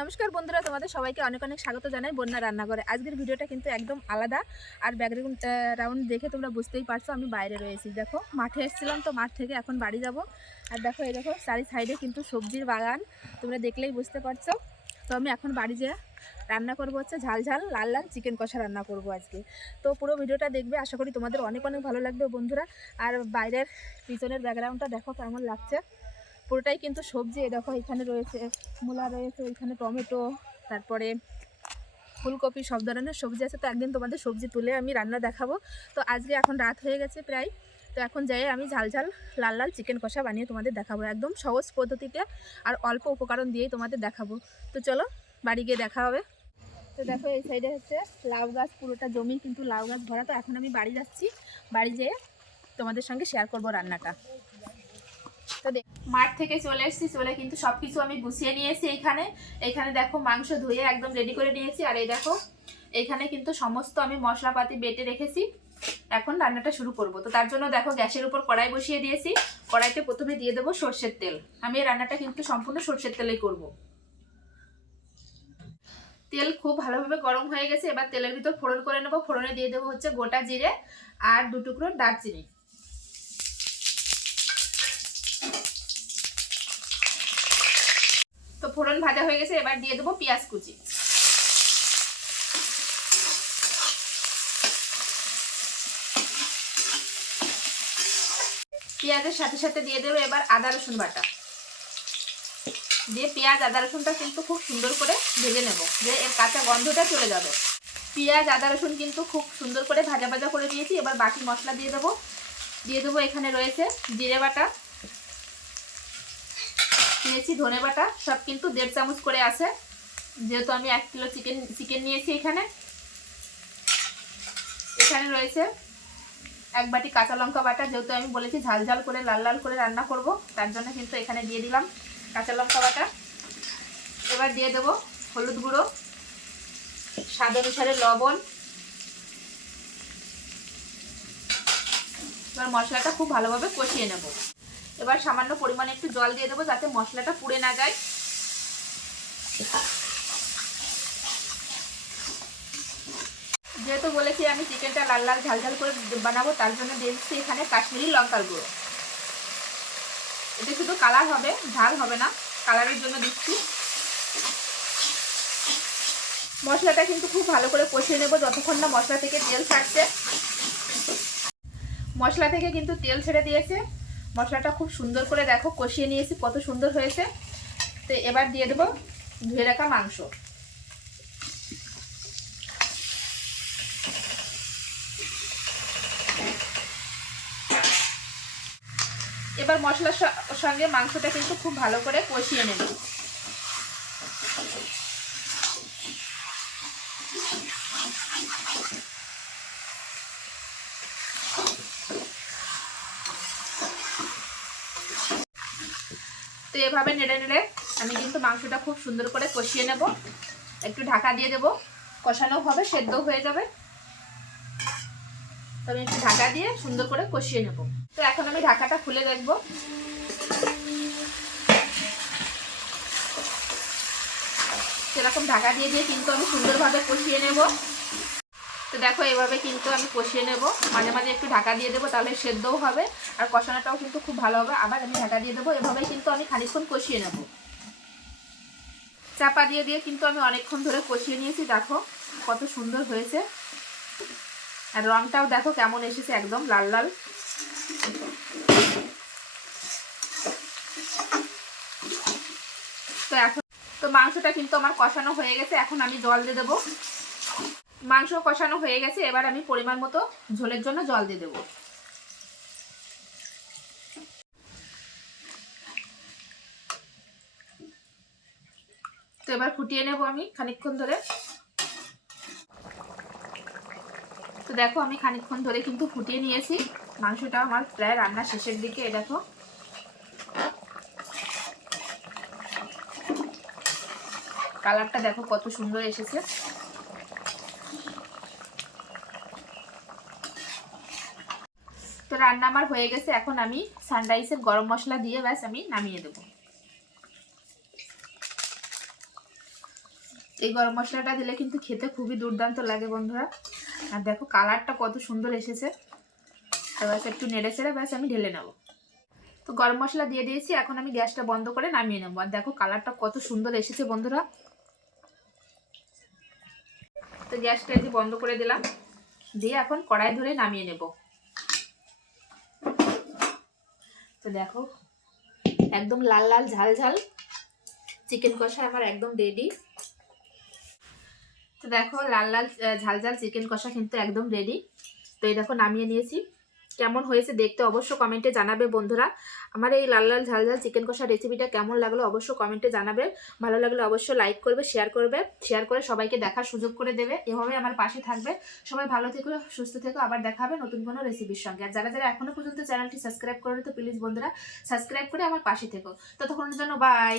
নমস্কার বন্ধুরা, তোমাদের সবাইকে অনেক অনেক স্বাগত জানাই বন্যা রান্নাঘরে। আজকের ভিডিওটা কিন্তু একদম আলাদা আর ব্যাকগ্রাউন্ড রাউন্ড দেখে তোমরা বুঝতেই পারছ আমি বাইরে রয়েছি। দেখো, মাঠে এসেছিলাম তো, মাঠ থেকে এখন বাড়ি যাব। আর দেখো, এই দেখো, চারি সাইডে কিন্তু সবজির বাগান, তোমরা দেখলেই বুঝতে পারছ। তো আমি এখন বাড়ি যেয়ে রান্না করব হচ্ছে ঝাল ঝাল, লাল লাল চিকেন কষা রান্না করব আজকে। তো পুরো ভিডিওটা দেখবে, আশা করি তোমাদের অনেক অনেক ভালো লাগবে বন্ধুরা। আর বাইরের পিছনের ব্যাকগ্রাউন্ডটা দেখো কেমন লাগছে। পুরোটাই কিন্তু সবজি দেখো এখানে রয়েছে মূলা রয়েছে, এখানে টমেটো, তারপরে ফুলকপি, সব ধরনের সবজি আছে। তো একদিন তোমাদের সবজি তুলে আমি রান্না দেখাবো। তো আজকে এখন রাত হয়ে গেছে প্রায়। তো এখন যাই, আমি ঝাল ঝাল, লাল লাল চিকেন কষা বানিয়ে তোমাদের দেখাবো। একদম সহজ পদ্ধতিতে আর অল্প উপকরণ দিয়েই তোমাদের দেখাবো। তো চলো, বাড়ি গিয়ে দেখা হবে। তো দেখো, এই সাইডে হচ্ছে লাউ গাছ, পুরোটা জমি কিন্তু লাউ গাছ ভরা। তো এখন আমি বাড়ি যাচ্ছি। বাড়ি যেয়ে তোমাদের সঙ্গে শেয়ার করব রান্নাটা। তো মাঠ থেকে চলে এসেছি, চলে কিন্তু সব কিছু আমি গুছিয়ে নিয়েছি এইখানে এইখানে দেখো মাংস ধুয়ে একদম রেডি করে নিয়েছি। আর এই দেখো, এখানে কিন্তু সমস্ত আমি মশলাপাতি বেটে রেখেছি। এখন রান্নাটা শুরু করব। তো তার জন্য দেখো গ্যাসের উপর কড়াই বসিয়ে দিয়েছি। কড়াইতে প্রথমে দিয়ে দেবো সর্ষের তেল। আমি এই রান্নাটা কিন্তু সম্পূর্ণ সর্ষের তেলেই করব। তেল খুব ভালোভাবে গরম হয়ে গেছে। এবার তেলের ভিতর ফোড়ন করে নেব। ফোড়নে দিয়ে দেবো হচ্ছে গোটা জিরে আর দু টুকরো দারচিনি। তো ফোড়ন ভাজা হয়ে গেছে, এবার দিয়ে দেবো পেঁয়াজ কুচি। পেঁয়াজের সাথে সাথে দিয়ে দেবো এবার আদা রসুন বাটা। দিয়ে পেঁয়াজ, আদা রসুনটা কিন্তু খুব সুন্দর করে ভেজে নেব, যে এর কাঁচা গন্ধটা চলে যাবে। পেঁয়াজ, আদা রসুন কিন্তু খুব সুন্দর করে ভাজা ভাজা করে দিয়েছি এবার বাকি মশলা দিয়ে দেবো। দিয়ে দেবো এখানে রয়েছে জিরে বাটা নিয়েছি, ধনে বাটা, সব কিন্তু দেড় চামচ করে আছে। যেহেতু আমি এক কিলো চিকেন চিকেন নিয়েছি এখানে। এখানে রয়েছে এক বাটি কাঁচা লঙ্কা বাটা, যেহেতু আমি বলেছি ঝাল ঝাল করে, লাল লাল করে রান্না করব, তার জন্য কিন্তু এখানে দিয়ে দিলাম কাঁচা লঙ্কা বাটা। এবার দিয়ে দেব হলুদ গুঁড়ো, স্বাদ অনুসারে লবণ। এবার মশলাটা খুব ভালোভাবে কষিয়ে নেব। এবার সামান্য পরিমাণে একটু জল দিয়ে দেবো যাতে মশলাটা পুড়ে না যায়। যেহেতু বলেছি আমি চিকেনটা লাল লাল ঝাল ঝাল করে বানাবো, তার জন্য দিয়েছি এখানে কাশ্মীরি লঙ্কার গুঁড়ো। এটা শুধু কালার হবে, ঝাল হবে না কালারের জন্য দিচ্ছি। মশলাটা কিন্তু খুব ভালো করে কষিয়ে নেব যতক্ষণ না মশলা থেকে তেল ছাড়ছে। মশলা থেকে কিন্তু তেল ছেড়ে দিয়েছে। মশলাটা খুব সুন্দর করে দেখো, কষিয়ে নিয়েছি, কত সুন্দর হয়েছে। তো এবার দিয়ে দেবো ধুয়ে রাখা মাংস। এবার মশলার সঙ্গে মাংসটা কিন্তু খুব ভালো করে কষিয়ে নেব। তো এভাবে নেড়ে নেড়ে আমি কিন্তু মাংসটা খুব সুন্দর করে কষিয়ে নেব। একটু ঢাকা দিয়ে দেব। কষানো হবে, সেদ্ধ হয়ে যাবে। তো আমি একটু ঢাকা দিয়ে সুন্দর করে কষিয়ে নেব। তো এখন আমি ঢাকাটা খুলে দেখব। সেরকম ঢাকা দিয়ে দিয়ে কিন্তু আমি সুন্দরভাবে কষিয়ে নেব। তো দেখো, এভাবে কিন্তু আমি কষিয়ে নেব। মাঝে মাঝে একটু ঢাকা দিয়ে দেবো, তাহলে সেদ্ধও হবে। আর কষানোটাও কিন্তু খুব ভালো হবে। আবার আমি ঢাকা দিয়ে দেবো। এভাবেই কিন্তু আমি খানিক্ষণ কষিয়ে নেব। চাপা দিয়ে দিয়ে কিন্তু আমি অনেকক্ষণ ধরে কষিয়ে নিয়েছি। দেখো, কত সুন্দর হয়েছে। আর রংটাও দেখো কেমন এসেছে, একদম লাল লাল। তো এখন তো মাংসটা কিন্তু আমার কষানো হয়ে গেছে। এখন আমি জল দিয়ে দেবো। মাংস কষানো হয়ে গেছে, এবার আমি পরিমাণ মতো ঝোলের জন্য জল দিয়ে দেবো। তো এবার ফুটিয়ে নেব আমি খানিকক্ষণ ধরে। তো দেখো, আমি খানিকক্ষণ ধরে কিন্তু ফুটিয়ে নিয়েছি। মাংসটা আমার প্রায় রান্না শেষের দিকে দেখো। কালারটা দেখো কত সুন্দর এসেছে। তো রান্না আমার হয়ে গেছে, এখন আমি সানরাইসের গরম মশলা দিয়ে ব্যাস আমি নামিয়ে দেবো। এই গরম মশলাটা দিলে কিন্তু খেতে খুবই দুর্দান্ত লাগে বন্ধুরা। আর দেখো কালারটা কত সুন্দর এসেছে। তো ব্যাস একটু নেড়ে চেড়ে ব্যাস আমি ঢেলে নেব। তো গরম মশলা দিয়ে দিয়েছি, এখন আমি গ্যাসটা বন্ধ করে নামিয়ে নেব। আর দেখো কালারটা কত সুন্দর এসেছে বন্ধুরা। তো গ্যাসটা যে বন্ধ করে দিলাম। দিয়ে এখন কড়াই ধরে নামিয়ে নেব। তো দেখো, একদম লাল লাল ঝাল ঝাল চিকেন কষা আমার একদম রেডি তো দেখো, লাল লাল ঝাল ঝাল চিকেন কষা কিন্তু একদম রেডি তো এই দেখো, নামিয়ে নিয়েছি। কেমন হয়েছে দেখতে অবশ্য কমেন্টে জানাবে বন্ধুরা। আমার এই লাল লাল ঝাল ঝাল চিকেন কষা রেসিপিটা কেমন লাগল অবশ্য কমেন্টে জানাবে। ভালো লাগলে অবশ্য লাইক করবে শেয়ার করবে শেয়ার করে সবাইকে দেখার সুযোগ করে দেবে। এভাবে আমার পাশে থাকবে। সবাই ভালো থেকো, সুস্থ থেকো। আবার দেখা হবে নতুন কোনো রেসিপির সঙ্গে। আর যারা যারা এখনও পর্যন্ত চ্যানেলটি সাবস্ক্রাইব করে তো প্লিজ বন্ধুরা সাবস্ক্রাইব করে আমার পাশে থেকো। ততক্ষণের জন্য বাই